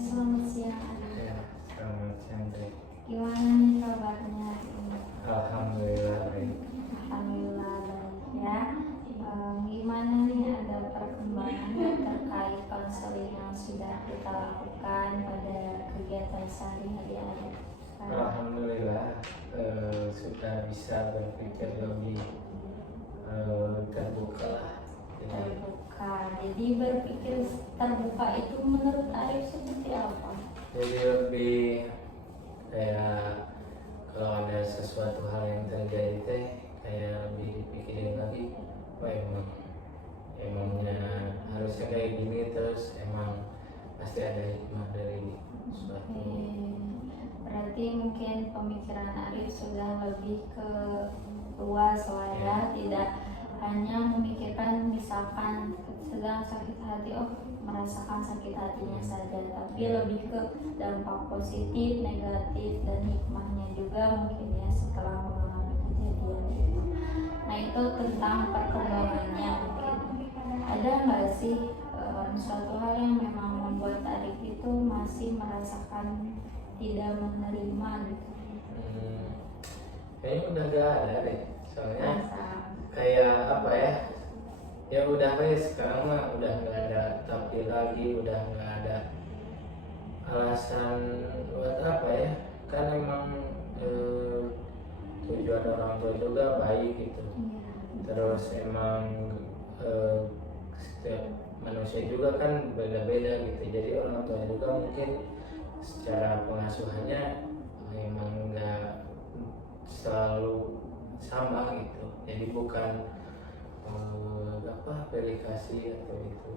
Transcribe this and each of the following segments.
selamat siang. Ya, selamat siang Dek. Gimana nih kabarnya hari ini? Alhamdulillah baik. Alhamdulillah baik ya. Gimana nih ada perkembangan terkait konseling yang sudah kita lakukan pada kegiatan sehari-hari? Alhamdulillah sudah bisa berpikir lebih terbuka lah. Terbuka. Jadi berpikir terbuka itu menurut Arif seperti apa? Jadi lebih kayak kalau ada sesuatu hal yang terjadi teh kayak lebih dipikirin lagi. Oh emangnya harusnya kayak gini, terus emang pasti ada hikmah dari sesuatu. Berarti mungkin pemikiran Arif sudah lebih ke luas lah ya, tidak hanya memikirkan misalkan sedang sakit hati, merasakan sakit hatinya saja, tapi lebih ke dampak positif, negatif, dan hikmahnya juga mungkin ya setelah mengalami kejadian itu. Nah itu tentang perkembangannya mungkin. Ada nggak sih suatu hal yang memang membuat Arif itu masih merasakan tidak menerima gitu? Kayaknya udah gak ada deh, soalnya kayak apa ya? Ya udah guys, sekarang mah udah nggak ada tapi lagi, udah nggak ada alasan buat apa ya? Kan emang tujuan orang tua juga baik gitu. Terus emang setiap manusia juga kan beda-beda gitu. Jadi orang tua juga mungkin secara pengasuhannya memang nggak selalu sama gitu. Jadi bukan verifikasi atau itu.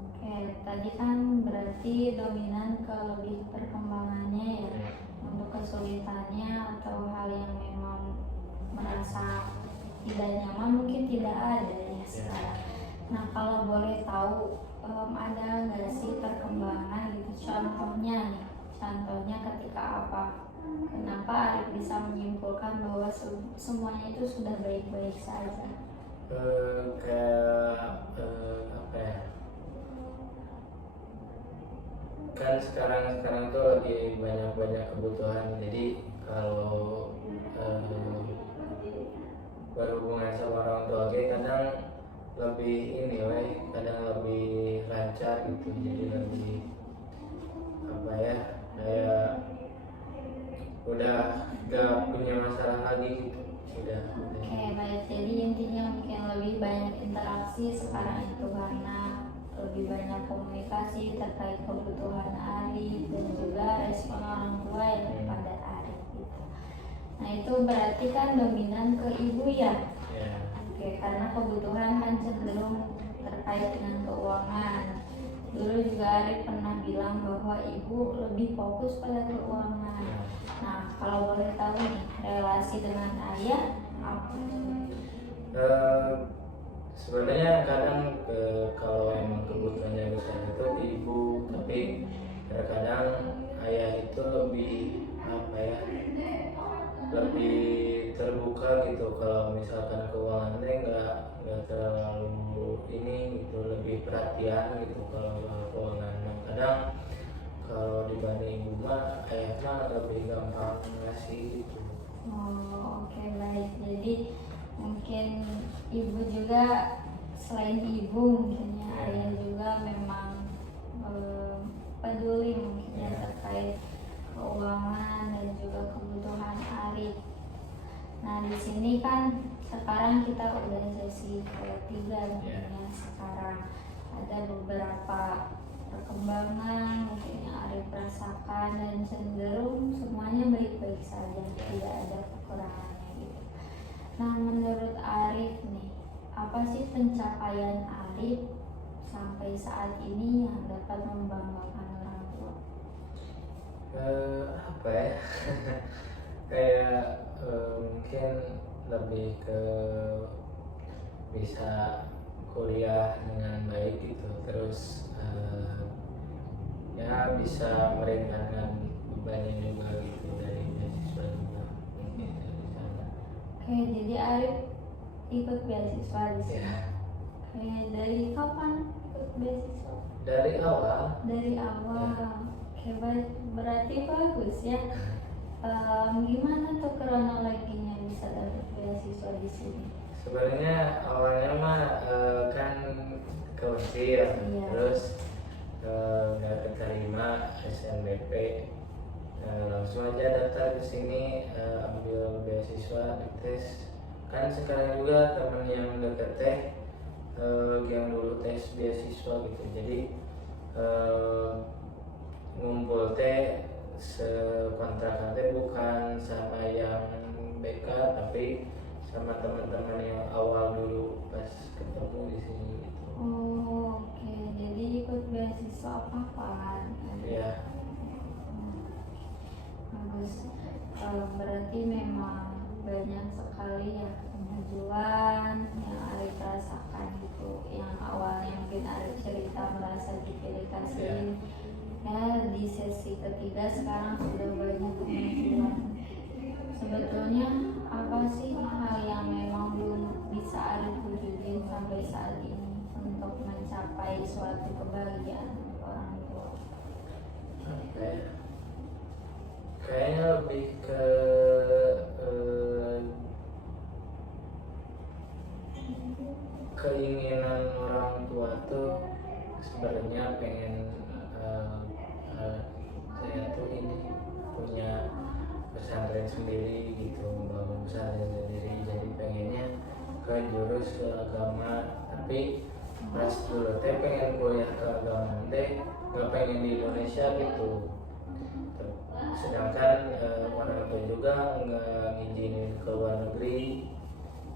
Oke, tadi kan berarti dominan ke lebih perkembangannya ya. Untuk kesulitannya atau hal yang memang merasa tidak nyaman mungkin tidak ada ya sekarang. Nah kalau boleh tahu ada nggak sih perkembangan gitu, contohnya nih, contohnya ketika apa? Kenapa Arif bisa menyimpulkan bahwa semuanya itu sudah baik-baik saja? Apa ya? Kan sekarang tuh lagi banyak kebutuhan. Jadi kalau berhubungan sama orang tua kadang lebih kadang lebih lancar gitu. Jadi lebih apa ya? Kayak udah gak punya masalah lagi gitu. Oke, baik. Jadi intinya mungkin lebih banyak interaksi sekarang itu karena lebih banyak komunikasi terkait kebutuhan Arif dan juga respon orang tua yang kepada Arif gitu. Nah itu berarti kan dominan ke ibu ya? Oke, karena kebutuhan kan cenderung terkait dengan keuangan. Dulu juga Arif pernah bilang bahwa ibu lebih fokus pada keuangan. Nah, kalau boleh tahu nih, relasi dengan ayah apa? Sebenarnya kadang kalau emang kebutuhannya besar itu ibu, tapi terkadang ayah itu lebih apa ya? Lebih terbuka gitu. Kalau misalkan keuangannya nggak terlalu ini gitu, lebih perhatian gitu kalau keuangan. Kadang kalau dibanding ibu mah ayah mah lebih gampang ngasih gitu. Oke, baik. Jadi mungkin ibu juga, selain ibu mungkin ya ayah juga memang peduli mungkin ya terkait keuangan dan juga kebutuhan Arif. Nah di sini kan sekarang kita udah sesi ketiga mungkin ya. Sekarang ada beberapa perkembangan mungkin yang Arif rasakan dan cenderung semuanya baik-baik saja, tidak ada kekurangannya gitu. Nah menurut Arif nih, apa sih pencapaian Arif sampai saat ini yang dapat membanggakan orang tua? Apa ya? Kayak mungkin lebih ke bisa kuliah dengan baik gitu, terus ya bisa meringankan bebannya juga gitu dari beasiswa juga mungkin dari sana. Oke, jadi Arif ikut beasiswa di sini. Oke, dari kapan ikut beasiswa? Dari awal. Dari awal. Oke, baik. Berarti bagus ya. Gimana tuh kronologinya bisa dapat beasiswa di sini? Sebenarnya awalnya mah kan ke Mesir, Iya. terus nggak keterima SNBP. Langsung aja daftar ke sini, ambil beasiswa, dites. Kan sekarang juga teman yang deket teh yang dulu tes beasiswa gitu, jadi ngumpul teh sekontrakan teh bukan sama yang BK tapi sama teman-teman yang awal dulu pas ketemu di sini gitu. Oh, oke. Jadi ikut beasiswa apa-apaan? Ya, Bagus. Berarti memang banyak sekali ya kemajuan yang Arif rasakan gitu. Yang awalnya mungkin Arif cerita merasa dipilih kasihin. Ya di sesi ketiga sekarang sudah banyak kemajuan. Sebetulnya apa sih hal yang memang belum bisa Arif wujudin sampai saat ini untuk mencapai suatu kebahagiaan orang tua? apa ya? Kayaknya lebih ke keinginan orang tua tuh sebenarnya pengen saya tuh ini punya pesantren sendiri gitu, membangun pesantren sendiri, jadi pengennya ke jurus ke agama, tapi pas dulu teh pengen kuliah ke agama teh nggak pengen di Indonesia gitu. Sedangkan orang tua juga nggak ngizinin ke luar negeri,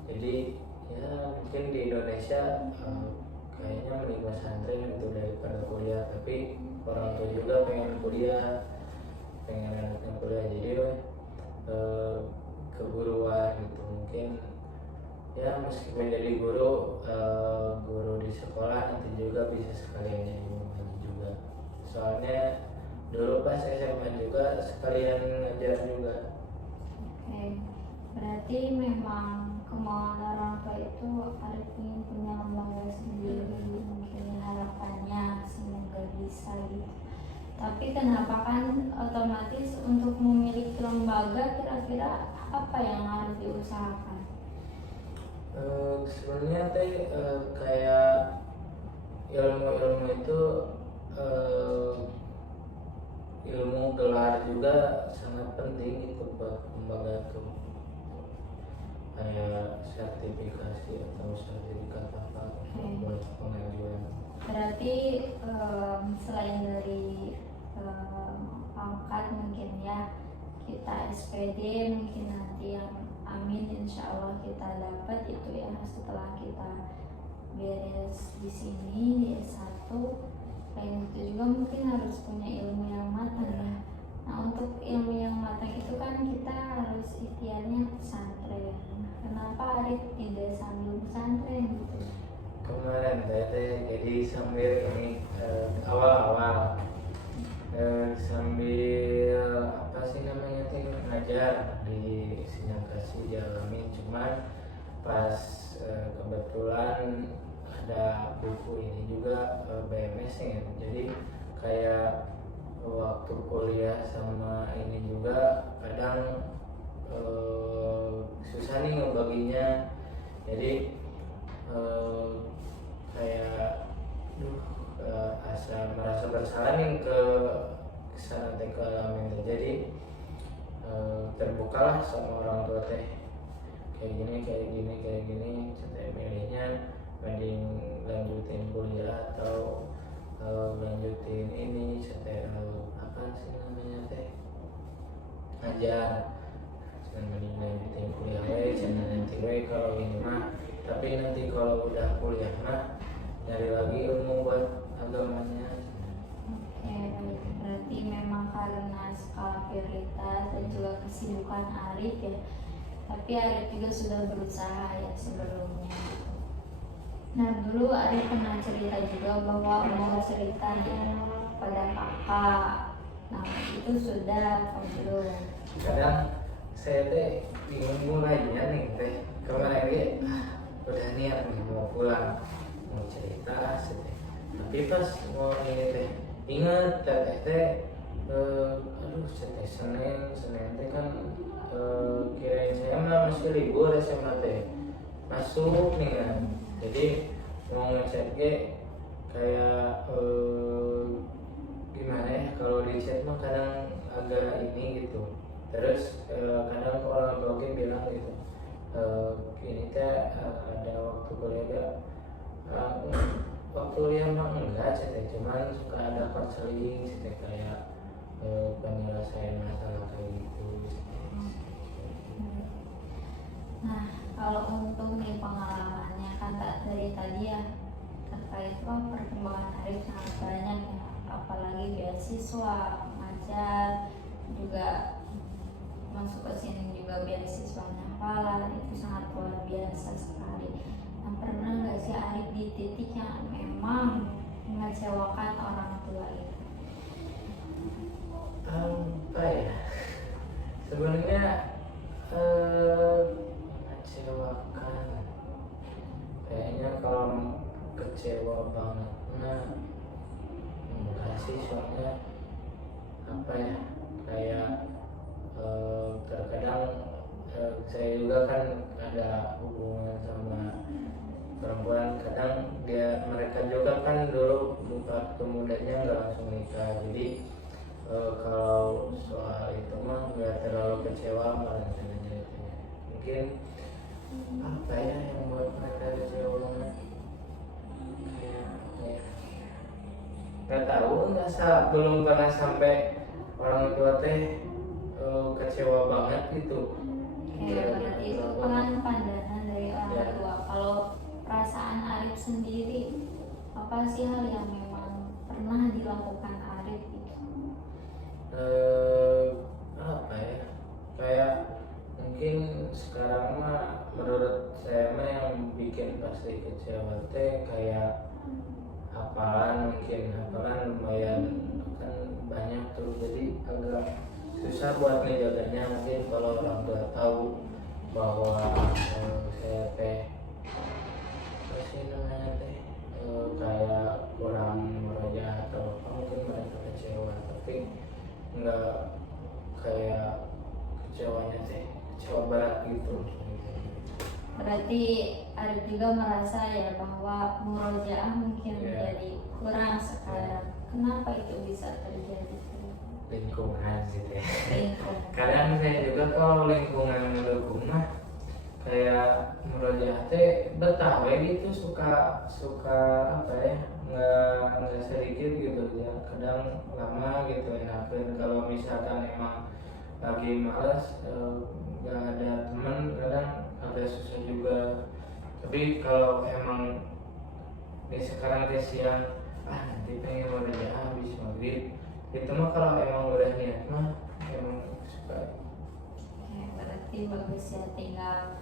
jadi ya mungkin di Indonesia kayaknya mending pesantren gitu daripada kuliah, tapi orang tua juga pengen kuliah, pengen anaknya kuliah, jadi keguruan gitu mungkin ya, meskipun jadi guru di sekolah nanti juga bisa sekalian jadi mengaji juga, soalnya dulu pas SMA juga sekalian ngajar juga. Oke, berarti memang kemauan orang tua itu Arif ingin punya lembaga sendiri, mungkin harapannya semoga bisa gitu. Tapi kenapa kan otomatis untuk memiliki lembaga kira-kira apa yang harus diusahakan? Sebenarnya teh kayak ilmu-ilmu itu ilmu gelar juga sangat penting itu buat lembaga tuh, kayak sertifikasi atau sertifikat apa buat pengajuan. Berarti selain dari pangkat mungkin ya kita SPD mungkin nanti yang amin insya Allah kita dapat itu ya setelah kita beres di sini di S1. Selain itu juga mungkin harus punya ilmu yang matang ya. Nah untuk ilmu yang matang itu kan kita harus ikhtiarnya pesantren. Kenapa Arif tidak sambil pesantren gitu? Kemarin teh jadi sambil ini awal-awal sambil apa sih namanya teh ngajar di Sinyangkasi Jalamin, cuman pas kebetulan ada buku ini juga BMS ya, jadi kayak waktu kuliah sama ini juga kadang susah nih ngebaginya, jadi kayak merasa bersalah nih ke sana teh ke alamin teh, jadi terbukalah sama orang tua teh kayak gini saya milihnya mending lanjutin kuliah atau lanjutin ini saya apa sih namanya teh ngajar, dan mending lanjutin kuliah nanti kalau ini mah, tapi nanti kalau udah kuliah mah nyari lagi ilmu buat agamanya. Oke, berarti memang karena skala prioritas dan juga kesibukan Arif ya. Tapi Arif juga sudah berusaha ya sebelumnya. Nah dulu Arif pernah cerita juga bahwa mau cerita ya pada kakak. Nah itu sudah atau belum? Kadang saya teh bingung mulainya nih teh, kemarin dia udah niat nih mau pulang mau cerita sih, tapi pas mau ini teh inget teh Aduh saya Senin teh kan kirain saya mah masih libur SMA teh masuk nih kan, jadi mau ngechat kayak gimana ya, kalau di chat mah kadang agak ini gitu, terus kadang orang tua bilang gitu, ini teh ada waktu kuliah gak. Waktu kuliah mah enggak sih teh, cuman suka ada konseling sih teh, kayak penyelesaian masalah kayak gitu. Nah, kalau untuk nih pengalamannya kan dari tadi ya terkait perkembangan Arif sangat banyak ya, apalagi beasiswa, ngajar, juga masuk ke sini juga beasiswa hafalan, itu sangat luar biasa sekali. Nah, pernah nggak sih Arif di titik yang memang mengecewakan orang tua itu? Apa ya? Sebenarnya mengecewakan. Kayaknya kalau kecewa banget, nah enggak sih, soalnya apa ya? Kayak terkadang saya juga kan ada hubungan sama perempuan, kadang mereka juga kan dulu waktu mudanya nggak langsung nikah, jadi kalau soal itu mah nggak terlalu kecewa malah sebenarnya. Mungkin apa ya yang buat mereka kecewa banget, kayak nggak tahu, belum pernah sampai orang tua teh kecewa banget gitu. Ya, berarti itu kan pandangan dari orang tua. Kalau perasaan Arif sendiri, apa sih hal yang memang pernah dilakukan Arif gitu? Apa ya, kayak mungkin sekarang mah menurut saya mah yang bikin pasti kecewa teh kayak hafalan lumayan kan banyak tuh, jadi agak susah buat ngejaganya. Mungkin kalau orang tua tahu bahwa saya teh apa sih namanya teh kayak kurang meraja atau apa, mungkin mereka kecewa, tapi nggak kayak kecewanya teh kecewa berat gitu. Berarti Arif juga merasa ya bahwa murojaah mungkin menjadi kurang sekarang. Kenapa itu bisa terjadi? Lingkungan gitu ya. Lingkungan. Kadang saya juga kalau lingkungan mendukung mah kayak murojaah teh betah we gitu, suka apa ya, nggak sedikit gitu ya, kadang lama gitu enakan. Kalau misalkan emang lagi malas nggak ada teman, kadang agak susah juga. Tapi kalau emang ini sekarang teh siang, nanti pengen murojaah habis maghrib, itu mah kalau emang udah niat mah emang suka. Berarti bagus ya, tinggal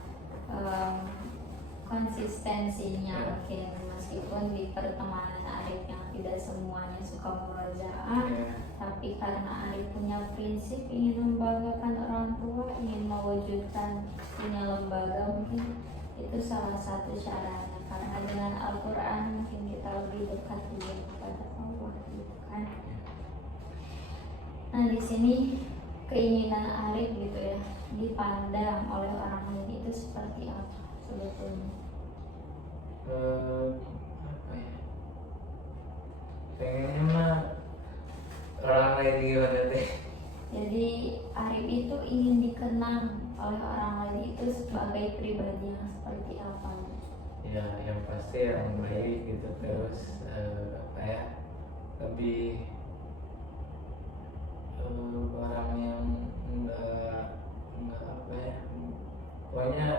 konsistensinya mungkin, meskipun di pertemanan Arif yang tidak semuanya suka murojaah, tapi karena Arif punya prinsip ingin membanggakan orang tua, ingin mewujudkan punya lembaga, mungkin itu salah satu caranya. Karena dengan Al-Quran mungkin kita lebih dekat juga kepada Allah gitu kan. Nah, di sini keinginan Arif gitu ya dipandang oleh orang lain itu seperti apa sebetulnya? Apa ya, pengennya mah orang lain gimana deh. Jadi Arif itu ingin dikenang oleh orang lain itu sebagai pribadi yang seperti apa? Ya yang pasti orang baik gitu, terus apa ya, lebih orang yang enggak apa ya, pokoknya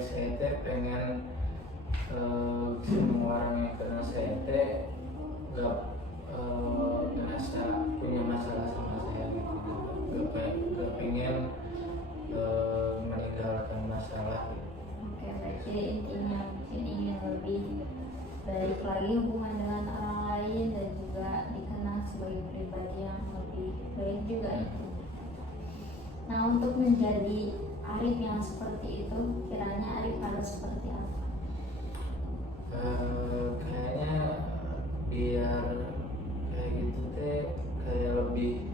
saya teh pengen semua orang yang kenal saya teh nggak ngerasa punya masalah sama saya gitu, nggak pengen meninggalkan masalah gitu. Oke, berarti intinya mungkin ingin lebih baik lagi hubungan dengan orang lain dan juga dikenal sebagai pribadi yang lebih baik juga itu. Nah, untuk menjadi Arif yang seperti itu, kiranya Arif harus seperti apa? Kayaknya biar kayak gitu teh kayak lebih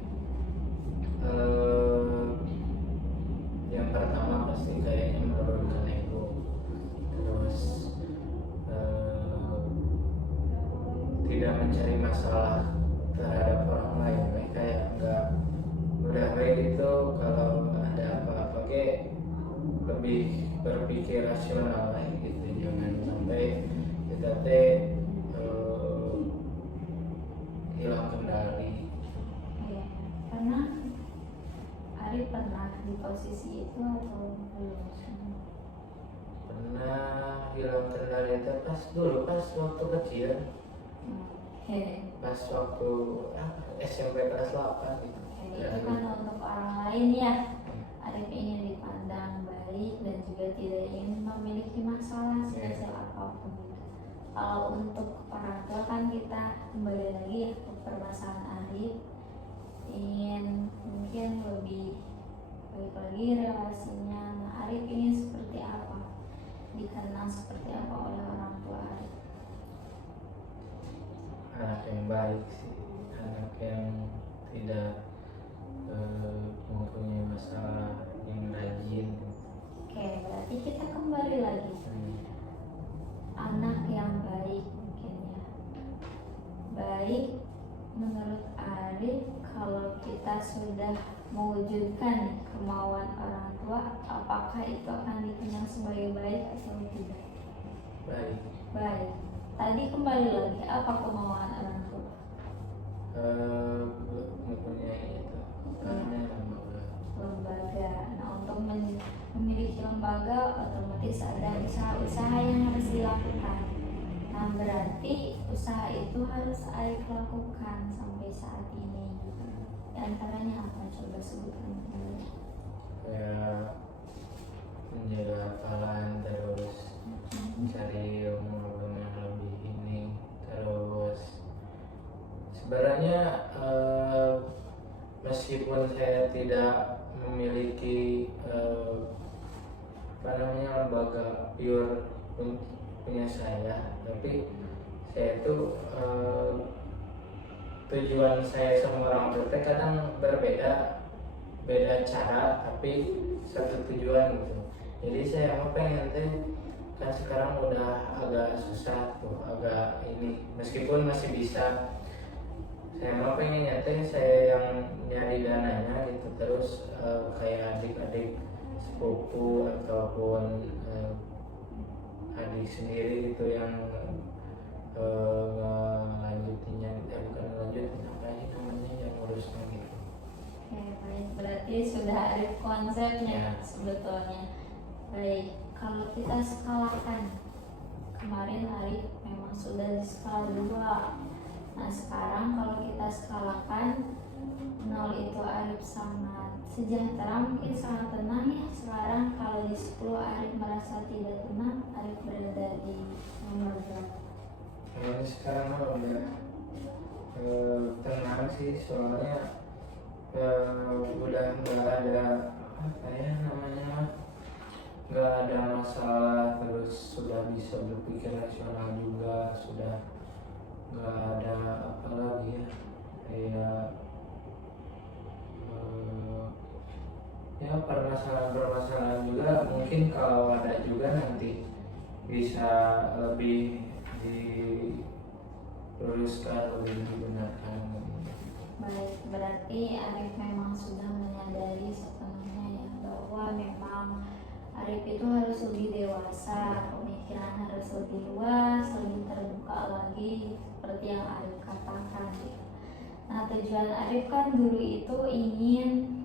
eh, yang pertama pasti kayaknya menurunkan ego, terus tidak mencari masalah terhadap orang lain, kayak enggak udah baik itu kalau ada apa-apa kayak lebih berpikir rasional lah gitu, jangan sampai kita hilang kendali. Ya, karena Ari pernah di posisi itu atau belum? Pernah hilang kendali itu pas waktu kecil, pas waktu SMP kelas 8 gitu. Itu kan untuk orang lain ya. Arif ingin dipandang baik dan juga tidak ingin memiliki masalah sekecil apapun. Kalau untuk orang tua kan kita kembali lagi ya ke permasalahan Arif, ingin mungkin lebih baik lagi relasinya. Nah, Arif ingin seperti apa, dikenal seperti apa oleh orang tua Arif? Anak yang baik sih, anak yang tidak mempunyai masalah, yang rajin. Oke, berarti kita kembali lagi anak yang baik mungkin ya. Baik menurut Arif, kalau kita sudah mewujudkan kemauan orang tua, apakah itu akan dikenal sebagai baik atau tidak? Baik. Baik. Tadi kembali lagi, apa kemauan orang tua? Mempunyai itu lembaga. Nah, untuk memiliki lembaga otomatis ada usaha-usaha yang harus dilakukan. Nah, berarti usaha itu harus Arif lakukan sampai saat ini. Di antaranya apa? Coba sebutkan dulu. kayak menjaga hafalan, terus mencari ilmu yang lebih ini, terus sebenarnya meskipun saya tidak memiliki lembaga pure punya saya, tapi saya itu tujuan saya sama orang tua kadang berbeda cara, tapi satu tujuan gitu. Jadi saya mau pengen kan sekarang udah agak susah tuh, agak ini, meskipun masih bisa, saya mau pengen saya yang nyari dananya gitu, terus kayak adik-adik sepupu ataupun adik sendiri gitu yang ngelanjutinnya, bukan ngelanjutin, apa sih namanya, yang ngurusnya gitu. Baik, berarti sudah ada konsepnya sebetulnya. Baik, kalau kita skalakan, kemarin Arif memang sudah di skala 2. Nah, sekarang kalau kita skalakan, 0 itu Arif sangat sejahtera, mungkin sangat tenang ya. Sekarang kalau di 10 Arif merasa tidak tenang, Arif berada di nomor berapa? Kalau sekarang udah tenang sih, soalnya udah nggak ada apa ya namanya, nggak ada masalah, terus sudah bisa berpikir rasional juga, sudah nggak ada apa lagi ya, kayak ya permasalahan juga, mungkin kalau ada juga nanti bisa lebih diluruskan, lebih dibenarkan. Baik, berarti Arif memang sudah menyadari sepenuhnya ya bahwa memang Arif itu harus lebih dewasa, pemikiran harus lebih luas, lebih terbuka lagi seperti yang Arif katakan. Nah, tujuan Arif kan dulu itu ingin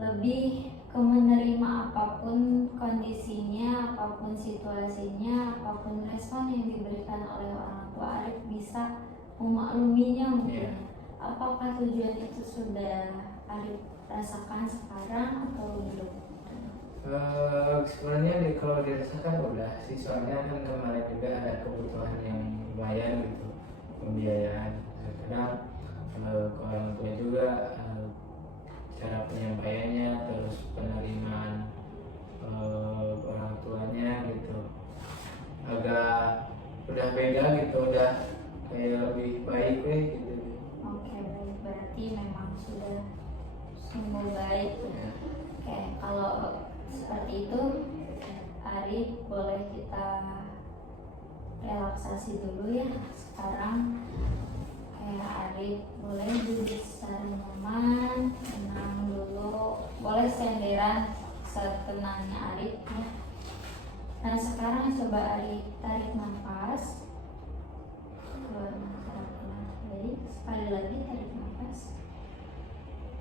lebih ke menerima apapun kondisinya, apapun situasinya, apapun respon yang diberikan oleh orang tua, Arif bisa memakluminya mungkin. Apakah tujuan itu sudah Arif rasakan sekarang atau belum? Sebenarnya kalau dirasakan udah sih, soalnya kan kemarin juga ada kebutuhan yang lumayan gitu, pembiayaan. Kadang ke orang tua juga cara penyampaiannya, terus penerimaan orang tuanya gitu agak udah beda gitu, udah kayak lebih baik gitu. Oke, baik, berarti memang sudah sungguh baik. Oke, kalau seperti itu Arif boleh kita relaksasi dulu ya. Sekarang kayak Arif boleh duduk secara nyaman, tenang dulu, boleh senderan setenangnya Arif ya. Nah sekarang coba Arif tarik nafas, keluarkan secara perlahan. Baik, sekali lagi tarik nafas,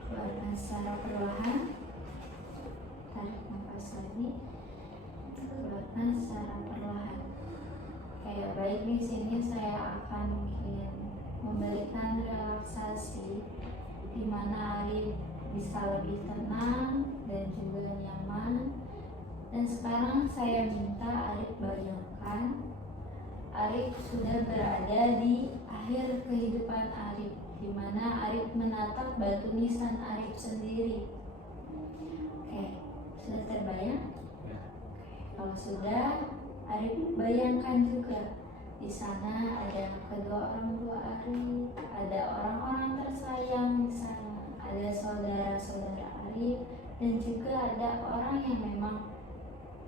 keluarkan secara perlahan. Tarik nafas lagi, keluarkan secara perlahan. Kayak baik, di sini saya akan mungkin memberikan relaksasi di mana Arif bisa lebih tenang dan juga nyaman. Dan sekarang saya minta Arif bayangkan Arif sudah berada di akhir kehidupan Arif, di mana Arif menatap batu nisan Arif sendiri. Oke, sudah terbayang? Kalau sudah, Arif bayangkan juga di sana ada kedua orang tua Arif, ada orang-orang tersayang di sana, ada saudara-saudara Arif, dan juga ada orang yang memang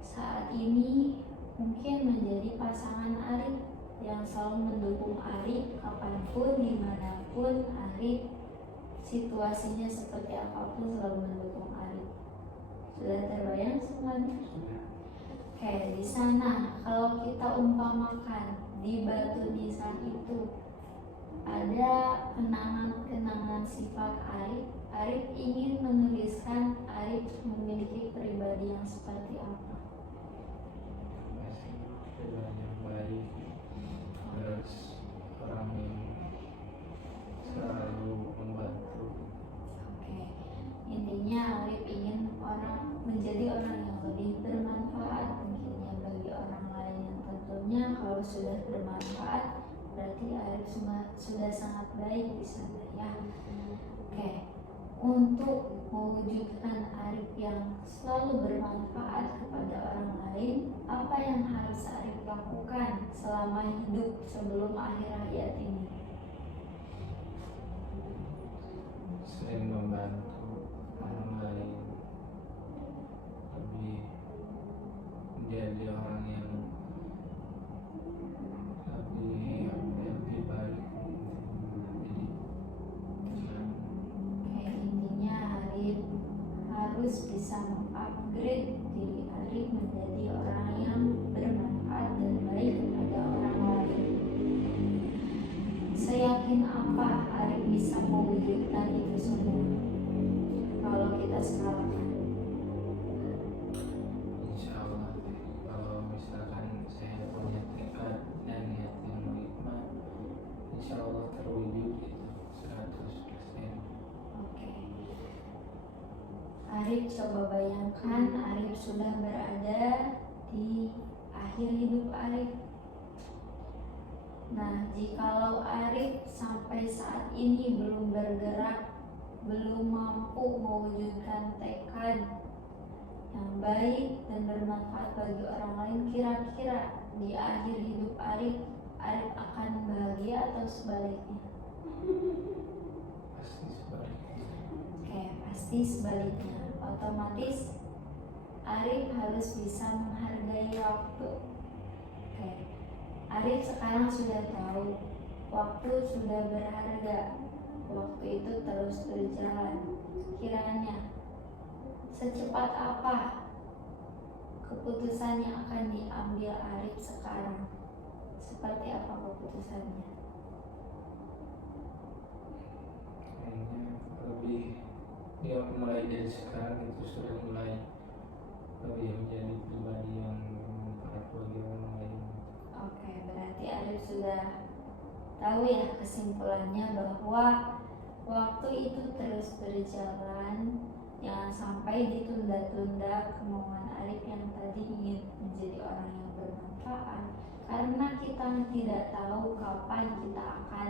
saat ini mungkin menjadi pasangan Arif yang selalu mendukung Arif kapanpun, dimanapun Arif situasinya seperti apapun selalu mendukung Arif. Sudah terbayang semuanya? Oke, di sana kalau kita umpamakan di batu nisan itu ada kenangan-kenangan sifat Arif. Arif ingin menuliskan Arif memiliki pribadi yang seperti apa? Pribadi yang baik, terus orang yang selalu membantu. Oke, intinya Arif ingin menjadi orang yang lebih bermanfaat mungkin ya bagi orang lain, yang tentunya kalau sudah bermanfaat berarti Arif sudah sangat baik di sana ya. Oke, untuk mewujudkan Arif yang selalu bermanfaat kepada orang lain, apa yang harus Arif lakukan selama hidup sebelum akhir hayat ini? Sering membantu orang lain, lebih menjadi orang yang lebih baik. Jadi intinya Arif harus bisa mengupgrade diri Arif menjadi orang yang bermanfaat dan baik kepada orang lain. Seyakin apa Arif bisa mewujudkan itu semua kalau kita skalakan? Insya Allah, kalau misalkan saya punya tekad dan niat yang nikmat, insya Allah terwujud itu 100%. Oke. Arif coba bayangkan Arif sudah berada di akhir hidup Arif. Nah, jikalau Arif sampai saat ini belum bergerak, belum mampu mewujudkan tekad yang baik dan bermanfaat bagi orang lain, kira-kira di akhir hidup Arif akan bahagia atau sebaliknya? Pasti sebaliknya. Oke, pasti sebaliknya. Otomatis Arif harus bisa menghargai waktu. Oke, Arif sekarang sudah tahu waktu sudah berharga, waktu itu terus berjalan. Kiranya secepat apa keputusan yang akan diambil Arif sekarang? Seperti apa keputusannya? Kayaknya lebih dia mulai dari sekarang itu sudah mulai lebih menjadi pribadi yang bermanfaat bagi orang lain. Oke, berarti Arif sudah tahu ya kesimpulannya bahwa waktu itu terus berjalan, jangan sampai ditunda-tunda kemauan Arif yang tadi ingin menjadi orang yang bermanfaat, karena kita tidak tahu kapan kita akan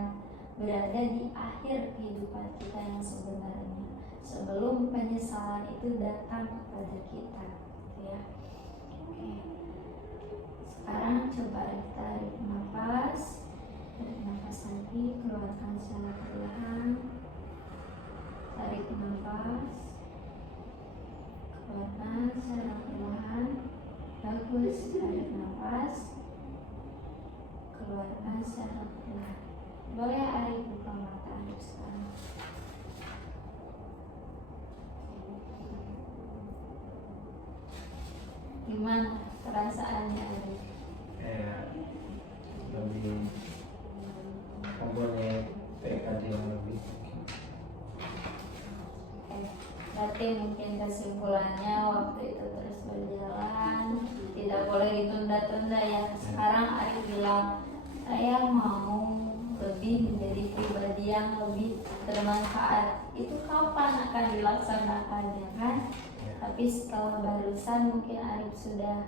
berada di akhir kehidupan kita yang sebenarnya sebelum penyesalan itu datang kepada kita, ya. Oke. Sekarang coba tarik nafas lagi, keluarkan secara perlahan. tarik nafas, keluarkan secara perlahan. Bagus, tarik nafas, keluarkan secara perlahan. Boleh Arif buka mata Arif sekarang. Gimana perasaannya Arif? Kayak lebih mempunyai tekad yang lebih. Berarti mungkin kesimpulannya waktu itu terus berjalan, tidak boleh ditunda-tunda ya. Sekarang Arif bilang saya mau lebih menjadi pribadi yang lebih bermanfaat. Itu kapan akan dilaksanakannya kan? Tapi setelah barusan mungkin Arif sudah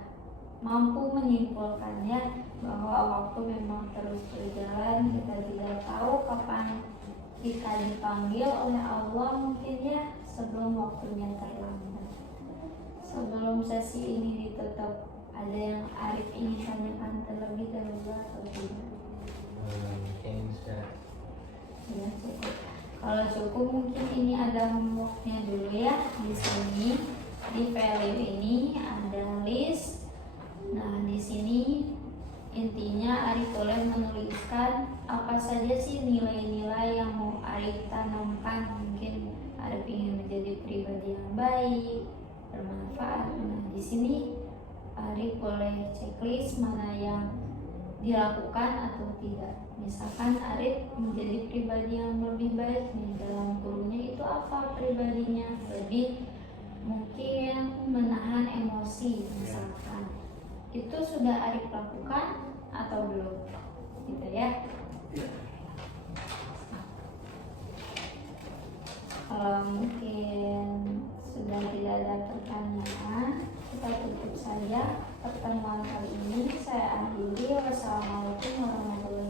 mampu menyimpulkannya bahwa waktu memang terus berjalan. Kita tidak tahu kapan kita dipanggil oleh Allah, mungkin ya sebelum waktunya terlambat. Sebelum sesi ini ditutup, ada yang Arif ingin tanyakan terlebih dahulu atau tidak? Mungkin bisa. Ya cukup. Kalau cukup mungkin ini ada homeworknya dulu ya. Di sini di value ini ada list. Nah di sini intinya Arif boleh menuliskan apa saja sih nilai-nilai yang mau Arif tanamkan. Mungkin Arif ingin menjadi pribadi yang baik, bermanfaat. Nah di sini Arif boleh checklist mana yang dilakukan atau tidak. Misalkan Arif menjadi pribadi yang lebih baik nih, dalam kurungnya itu apa pribadinya? Lebih mungkin menahan emosi misalkan. Itu sudah Arif lakukan atau belum? Gitu ya. Kalau mungkin sudah tidak ada pertanyaan, kita tutup saja pertemuan kali ini. Saya akhiri. Wassalamualaikum warahmatullahi wabarakatuh.